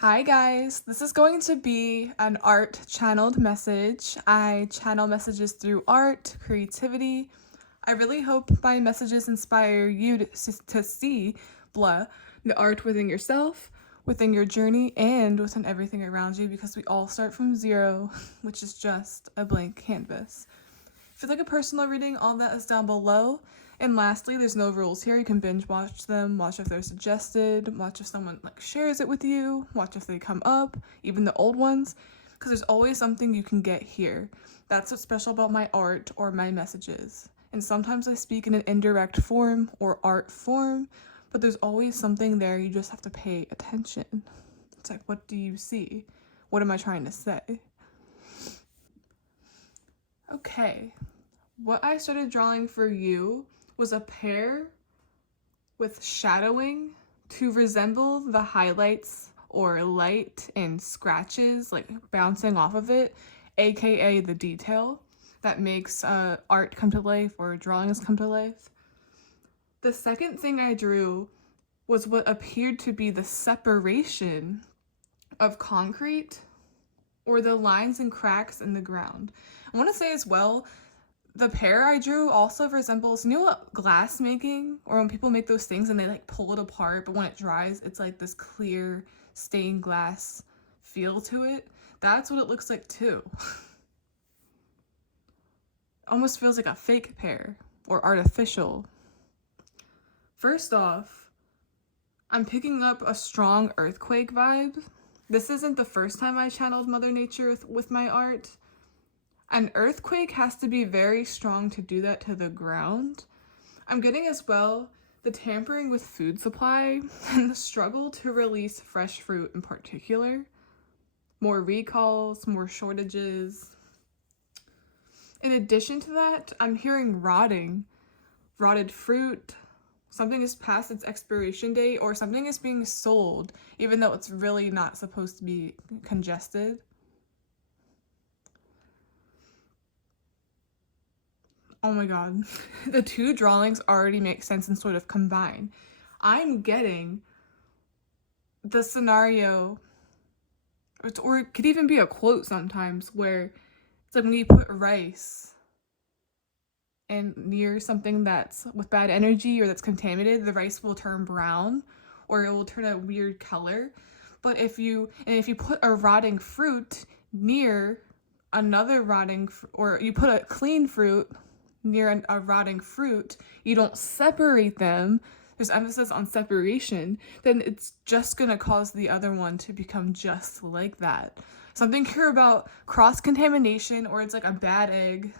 Hi guys, this is going to be an art channeled message. I channel messages through art, creativity. I really hope my messages inspire you to see the art within yourself, within your journey, and within everything around you, because we all start from zero, which is just a blank canvas. If you'd like a personal reading, all that is down below. And lastly, there's no rules here. You can binge watch them, watch if they're suggested, watch if someone shares it with you, watch if they come up, even the old ones, because there's always something you can get here. That's what's special about my art or my messages. And sometimes I speak in an indirect form or art form, but there's always something there. You just have to pay attention. It's like, what do you see? What am I trying to say? Okay, what I started drawing for you was a pear with shadowing to resemble the highlights or light and scratches like bouncing off of it, aka the detail that makes art come to life or drawings come to life. The second thing I drew was what appeared to be the separation of concrete or the lines and cracks in the ground. I want to say as well, the pear I drew also resembles, you know what glass making, or when people make those things and they pull it apart, but when it dries, it's like this clear stained glass feel to it. That's what it looks like too. Almost feels like a fake pear or artificial. First off, I'm picking up a strong earthquake vibe. This isn't the first time I channeled Mother Nature with my art. An earthquake has to be very strong to do that to the ground. I'm getting as well the tampering with food supply and the struggle to release fresh fruit in particular. More recalls, more shortages. In addition to that, I'm hearing rotted fruit. Something is past its expiration date or something is being sold even though it's really not supposed to be congested. Oh my god, the two drawings already make sense and sort of combine. I'm getting the scenario, or it could even be a quote sometimes, where it's like when you put rice and near something that's with bad energy or that's contaminated, the rice will turn brown or it will turn a weird color. But if you put a rotting fruit near another or you put a clean fruit near a rotting fruit, you don't separate them, there's emphasis on separation, then it's just gonna cause the other one to become just like that. Something here about cross-contamination, or it's like a bad egg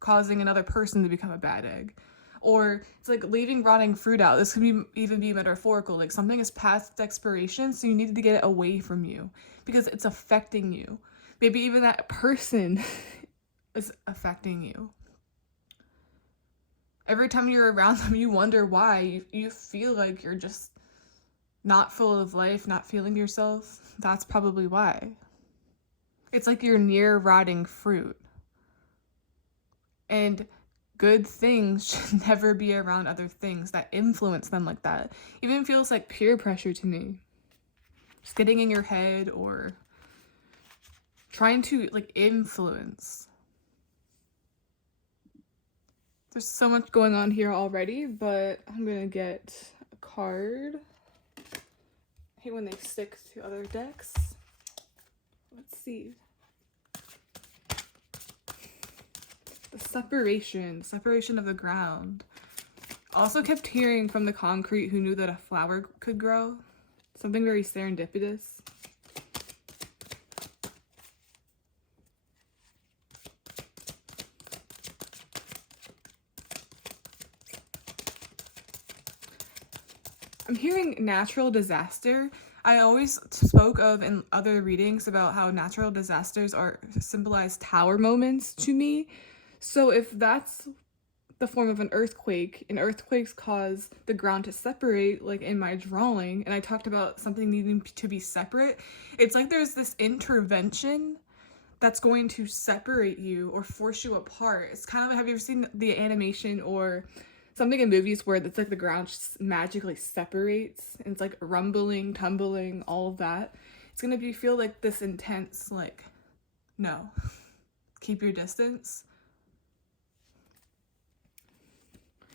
causing another person to become a bad egg. Or it's like leaving rotting fruit out. This could even be metaphorical. Like something is past its expiration, so you need to get it away from you because it's affecting you. Maybe even that person is affecting you. Every time you're around them, you wonder why. You feel like you're just not full of life, not feeling yourself. That's probably why. It's like you're near rotting fruit. And good things should never be around other things that influence them like that. Even feels like peer pressure to me. Just getting in your head or trying to influence. There's so much going on here already, but I'm gonna get a card. I hate when they stick to other decks. Let's see. The separation of the ground. Also kept hearing from the concrete who knew that a flower could grow. Something very serendipitous. I'm hearing natural disaster. I always spoke of in other readings about how natural disasters symbolize tower moments to me. So if that's the form of an earthquake, and earthquakes cause the ground to separate, like in my drawing, and I talked about something needing to be separate, it's like there's this intervention that's going to separate you or force you apart. It's kind of, have you ever seen the animation or something in movies where it's like the ground just magically separates and it's like rumbling, tumbling, all of that. It's gonna feel like this intense, like, no, keep your distance.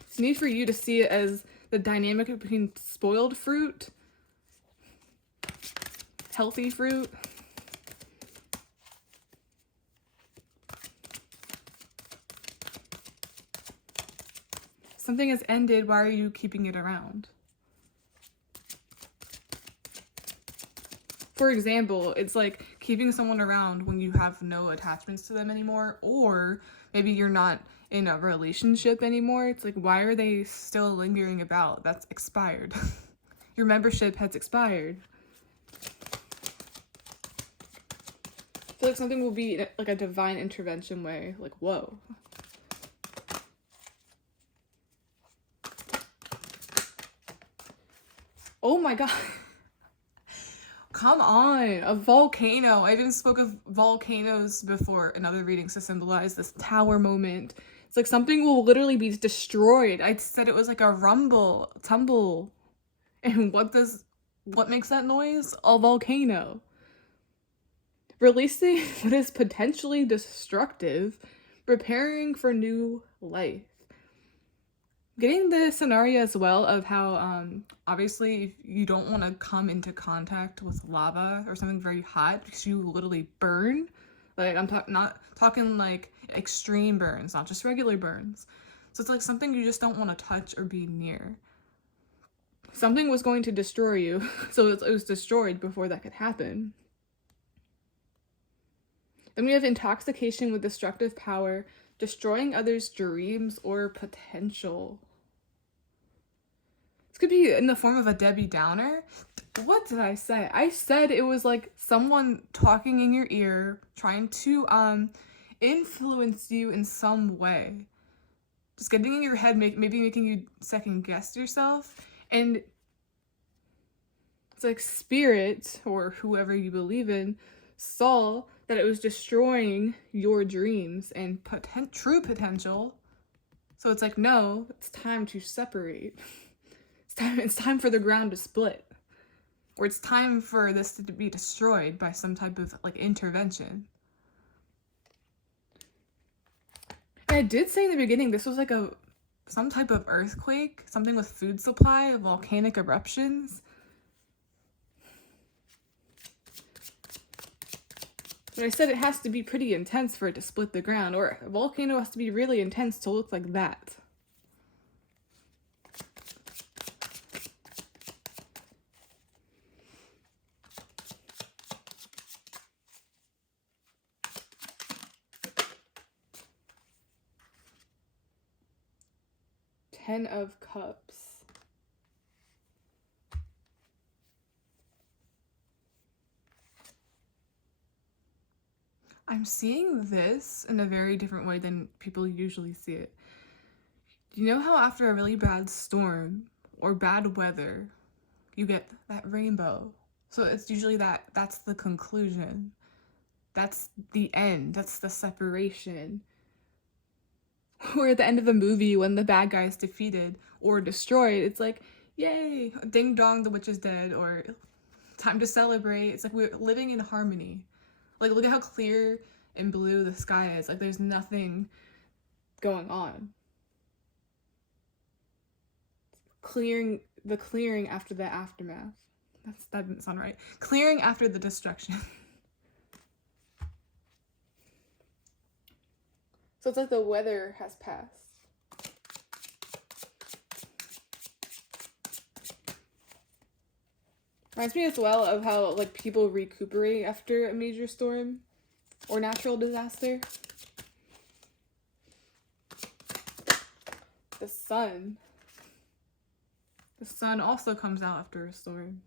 It's need for you to see it as the dynamic between spoiled fruit, healthy fruit. Something has ended, why are you keeping it around? For example, it's like keeping someone around when you have no attachments to them anymore, or maybe you're not in a relationship anymore. It's like, why are they still lingering about? That's expired. Your membership has expired. I feel like something will be like a divine intervention way. Like, whoa. Oh my god. Come on, a volcano. I even spoke of volcanoes before in other readings to symbolize this tower moment. It's like something will literally be destroyed. I said it was like a rumble, tumble. And what makes that noise? A volcano. Releasing what is potentially destructive, preparing for new life. Getting the scenario as well of how, obviously, if you don't want to come into contact with lava or something very hot because you literally burn. Like, I'm not talking like extreme burns, not just regular burns. So it's like something you just don't want to touch or be near. Something was going to destroy you, so it was destroyed before that could happen. Then we have intoxication with destructive power, destroying others' dreams or potential. This could be in the form of a Debbie Downer. What did I say? I said it was like someone talking in your ear, trying to influence you in some way. Just getting in your head, maybe making you second guess yourself. And it's like spirit, or whoever you believe in, saw that it was destroying your dreams and true potential. So it's like, no, it's time to separate. It's time for the ground to split. Or it's time for this to be destroyed by some type of like intervention. And I did say in the beginning this was like some type of earthquake, something with food supply, volcanic eruptions. But I said it has to be pretty intense for it to split the ground, or a volcano has to be really intense to look like that. Ten of Cups. I'm seeing this in a very different way than people usually see it. You know how after a really bad storm or bad weather, you get that rainbow? So it's usually that's the conclusion. That's the end. That's the separation. Or at the end of a movie when the bad guy is defeated or destroyed, it's like, yay, ding dong, the witch is dead, or time to celebrate. It's like we're living in harmony. Like, look at how clear and blue the sky is. Like, there's nothing going on. Clearing after the aftermath. That didn't sound right. Clearing after the destruction. So it's like the weather has passed. Reminds me as well of how like people recuperate after a major storm or natural disaster. The sun. The sun also comes out after a storm.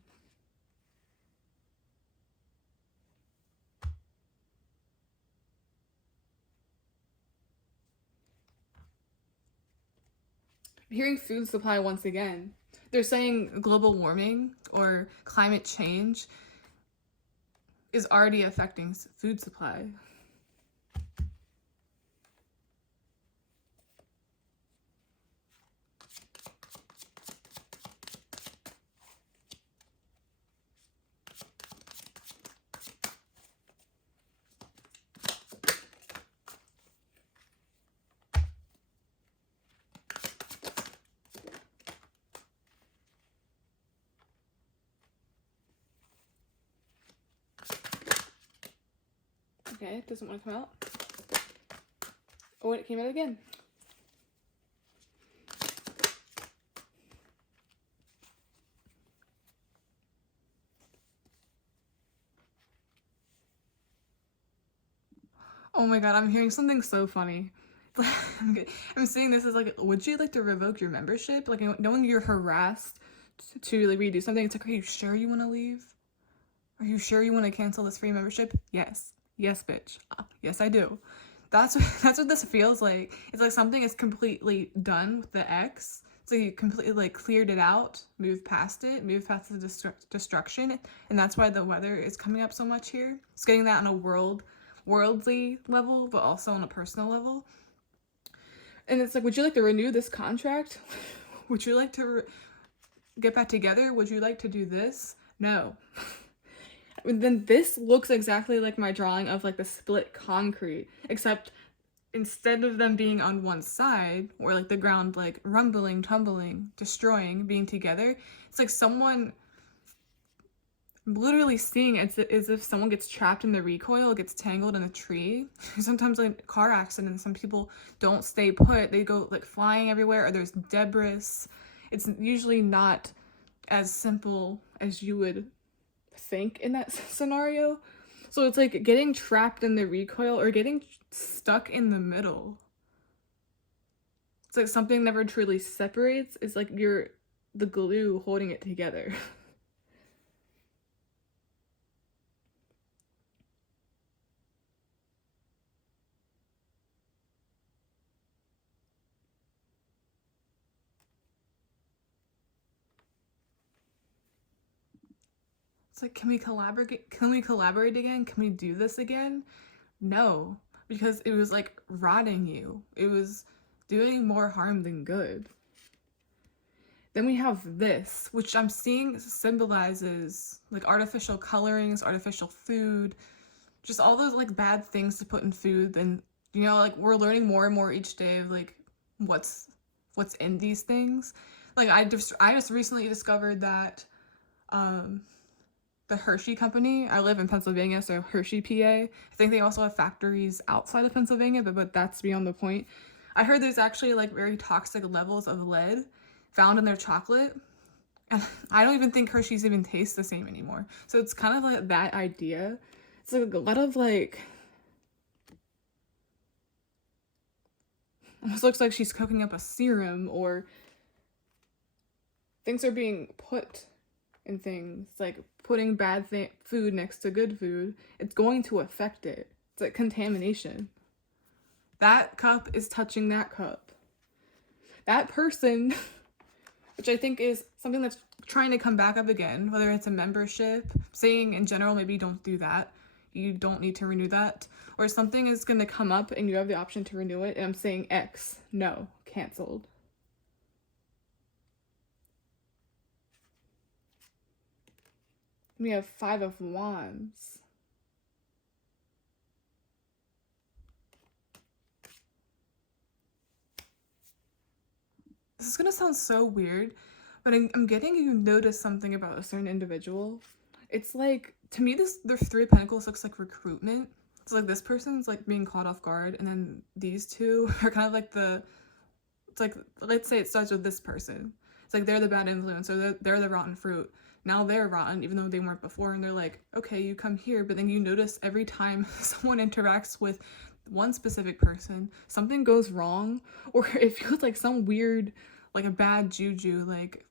I'm hearing food supply once again. They're saying global warming or climate change is already affecting food supply. Okay, it doesn't want to come out. Oh, it came out again. Oh my god, I'm hearing something so funny. I'm saying this as like, would you like to revoke your membership? Like, knowing you're harassed to like redo something, it's like, are you sure you want to leave? Are you sure you want to cancel this free membership? Yes. Yes, bitch. Yes, I do. That's what this feels like. It's like something is completely done with the X. So you completely like cleared it out, moved past it, moved past the destruction, and that's why the weather is coming up so much here. It's getting that on a worldly level, but also on a personal level. And it's like, would you like to renew this contract? Would you like to get back together? Would you like to do this? No. Then this looks exactly like my drawing of like the split concrete, except instead of them being on one side, or like the ground like rumbling, tumbling, destroying, being together, it's like someone literally seeing it as if someone gets trapped in the recoil, gets tangled in a tree. Sometimes like car accidents, some people don't stay put, they go like flying everywhere, or there's debris. It's usually not as simple as you would think in that scenario. So it's like getting trapped in the recoil or getting stuck in the middle. It's like something never truly separates. It's like you're the glue holding it together. It's like, can we collaborate? Can we collaborate again? Can we do this again? No, because it was like rotting you. It was doing more harm than good. Then we have this, which I'm seeing symbolizes like artificial colorings, artificial food, just all those like bad things to put in food. And you know, like we're learning more and more each day of like what's in these things. Like I just recently discovered that the Hershey company, I live in Pennsylvania, so Hershey, PA. I think they also have factories outside of Pennsylvania, but that's beyond the point. I heard there's actually like very toxic levels of lead found in their chocolate. And I don't even think Hershey's even tastes the same anymore. So it's kind of like that idea. It's like a lot of like, almost looks like she's cooking up a serum, or things are being put in things, like putting bad food next to good food. It's going to affect it. It's like contamination. That cup is touching that cup. That person, which I think is something that's trying to come back up again, whether it's a membership, saying in general, maybe don't do that. You don't need to renew that. Or something is going to come up and you have the option to renew it. And I'm saying X, no, canceled. We have 5 of Wands. This is gonna sound so weird, but I'm getting you notice something about a certain individual. It's like, to me, the 3 of Pentacles looks like recruitment. It's like this person's like being caught off guard, and then these two are kind of like it's like, let's say it starts with this person. It's like they're the bad influence, or they're the rotten fruit. Now they're rotten, even though they weren't before, and they're like, okay, you come here, but then you notice every time someone interacts with one specific person, something goes wrong, or it feels like some weird, like a bad juju, like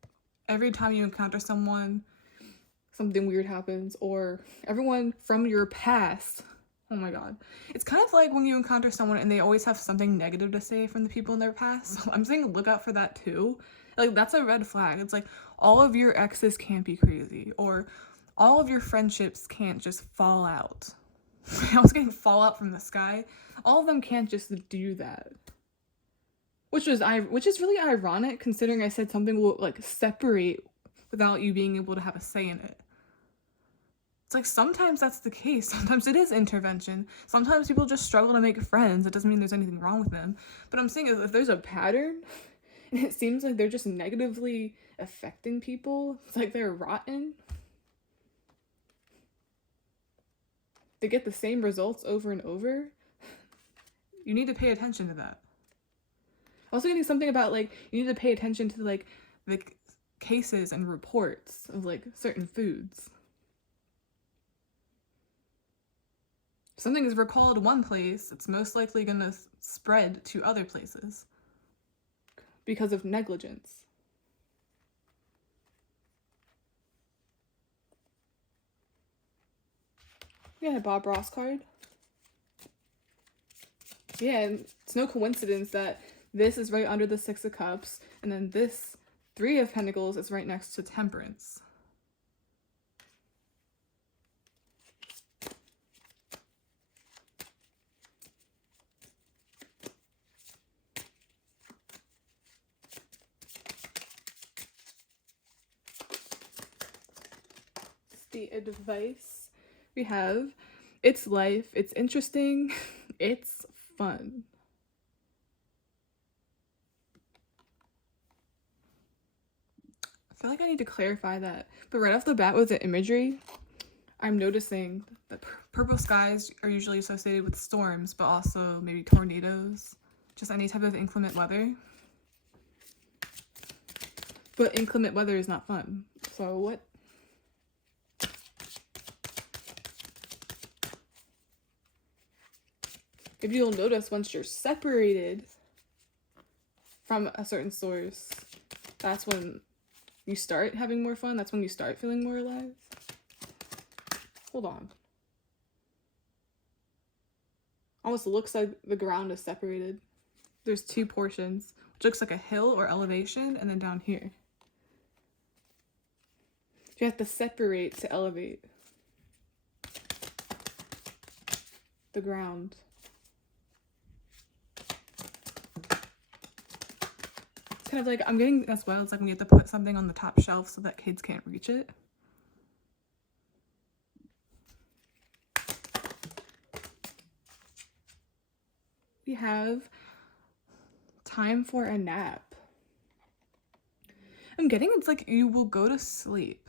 every time you encounter someone, something weird happens, or everyone from your past. Oh my god. It's kind of like when you encounter someone and they always have something negative to say from the people in their past. So I'm saying look out for that too. Like, that's a red flag. It's like all of your exes can't be crazy, or all of your friendships can't just fall out. I was getting fallout from the sky. All of them can't just do that. Which is really ironic, considering I said something will like separate without you being able to have a say in it. It's like sometimes that's the case. Sometimes it is intervention. Sometimes people just struggle to make friends. It doesn't mean there's anything wrong with them. But I'm saying if there's a pattern, and it seems like they're just negatively affecting people, it's like they're rotten. to get the same results over and over, you need to pay attention to that. Also getting something about like you need to pay attention to like the cases and reports of like certain foods. If something is recalled one place, it's most likely going to spread to other places because of negligence. We got a Bob Ross card. Yeah, and it's no coincidence that this is right under the Six of Cups, and then this Three of Pentacles is right next to Temperance. The advice we have, it's life, it's interesting, it's fun. I feel like I need to clarify that, but right off the bat with the imagery, I'm noticing that purple skies are usually associated with storms, but also maybe tornadoes, just any type of inclement weather. But inclement weather is not fun, so what? If you'll notice, once you're separated from a certain source, that's when you start having more fun. That's when you start feeling more alive. Hold on. Almost looks like the ground is separated. There's two portions, which looks like a hill or elevation, and then down here. You have to separate to elevate the ground. Kind of like, I'm getting as well, it's like when you have to put something on the top shelf so that kids can't reach it. We have time for a nap. I'm getting it's like you will go to sleep.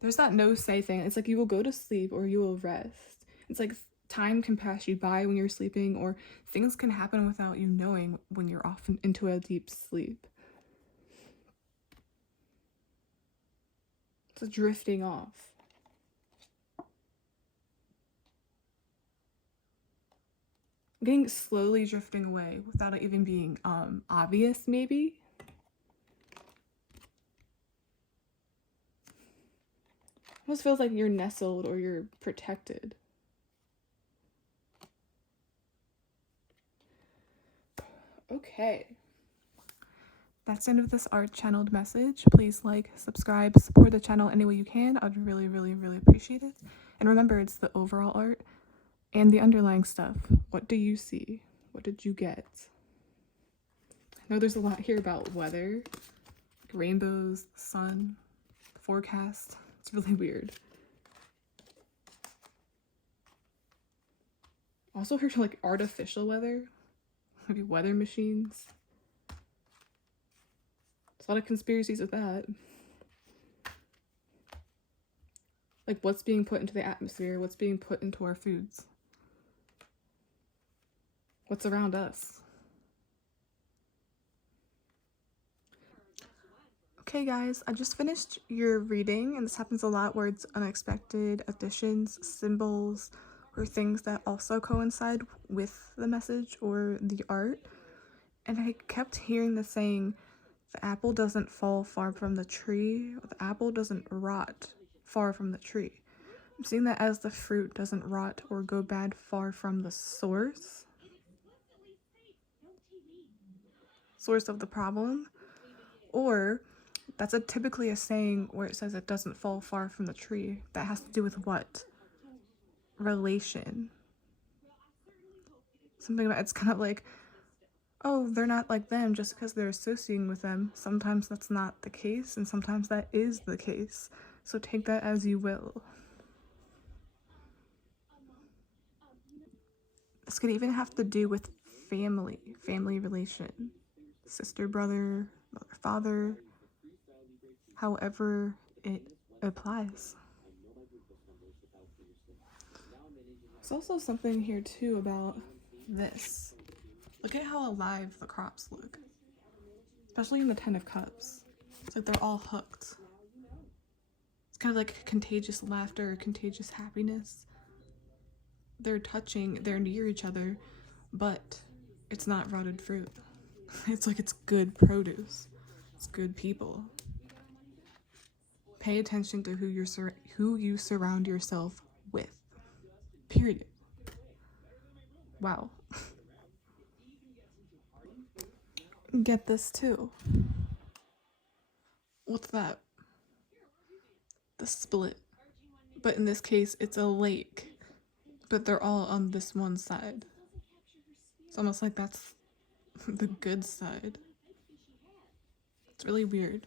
There's that no say thing. It's like you will go to sleep or you will rest. It's like time can pass you by when you're sleeping, or things can happen without you knowing when you're off into a deep sleep. It's a drifting off. Getting slowly drifting away without it even being obvious, maybe. Almost feels like you're nestled or you're protected. Okay. That's the end of this art channeled message. Please like, subscribe, support the channel any way you can. I'd really, really, really appreciate it. And remember, it's the overall art and the underlying stuff. What do you see? What did you get? I know there's a lot here about weather, like rainbows, sun, forecast. It's really weird. Also heard like artificial weather, maybe weather machines. There's a lot of conspiracies with that. Like what's being put into the atmosphere, what's being put into our foods, what's around us. Okay guys, I just finished your reading, and this happens a lot where it's unexpected additions, symbols, or things that also coincide with the message or the art. And I kept hearing the saying, the apple doesn't fall far from the tree, or the apple doesn't rot far from the tree. I'm seeing that as the fruit doesn't rot or go bad far from the source of the problem, or that's typically a saying where it says it doesn't fall far from the tree. That has to do with what? Relation. Something about, it's kind of like, oh, they're not like them just because they're associating with them. Sometimes that's not the case, and sometimes that is the case. So take that as you will. This could even have to do with family relation. Sister, brother, mother, father, however it applies. There's also something here too about this. Look at how alive the crops look. Especially in the Ten of Cups. It's like they're all hooked. It's kind of like contagious laughter, contagious happiness. They're touching, they're near each other, but it's not rotted fruit. It's like it's good produce. It's good people. Pay attention to who you surround yourself with. Period. Wow. Get this too. What's that? The split. But in this case, it's a lake. But they're all on this one side. It's almost like that's the good side. It's really weird.